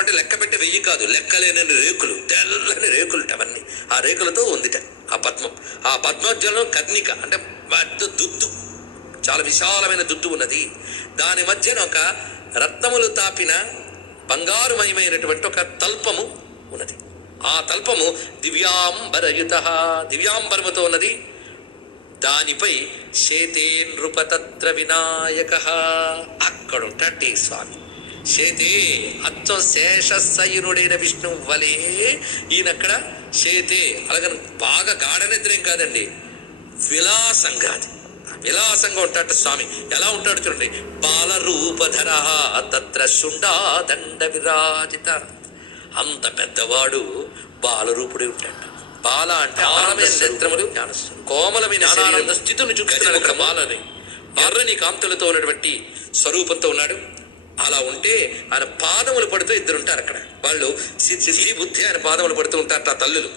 అంటే లెక్క పెట్టి 1000 కాదు, లెక్కలేనని రేకులు, తెల్లని రేకులు అవన్నీ. ఆ రేకులతో ఉందిట ఆ పద్మం. ఆ పద్మోద్యంలో కర్ణిక అంటే పెద్ద దుద్దు, చాలా విశాలమైన దుద్దు ఉన్నది. దాని మధ్యన ఒక రత్నములు తాపిన బంగారుమయమైనటువంటి ఒక తల్పము ఉన్నది. ఆ తల్పము దివ్యాంబరయుత, దివ్యాంబరముతో ఉన్నది. దానిపై శేతే నృపతత్ర వినాయక, అక్కడుంటే స్వామి. శేతే అచ్చం శేషశయనుడైన విష్ణువు వలే ఈయనక్కడ శేతే. అలాగని బాగా గాఢ నిద్రేం కాదండి, విలాసంగా, అది విలాసంగా ఉంటాడు స్వామి. ఎలా ఉంటాడు చూడండి, బాలరూపధర తత్ర శుండా దండ విరాజిత. అంత పెద్దవాడు బాలరూపుడే ఉంటాడు. బాల అంటే ఆనందమైన నేత్రములు, కోమలమైన ఆనంద స్థితిని చూపిస్తున్నాడు అక్కడ బాలని. ఎర్రని కాంతులతో ఉన్నటువంటి స్వరూపంతో ఉన్నాడు. అలా ఉంటే ఆయన పాదములు పడుతూ 2 ఉంటారు అక్కడ. వాళ్ళు సిద్ధి బుద్ధి ఆయన పాదములు పడుతూ ఉంటారు ఆ తల్లులు.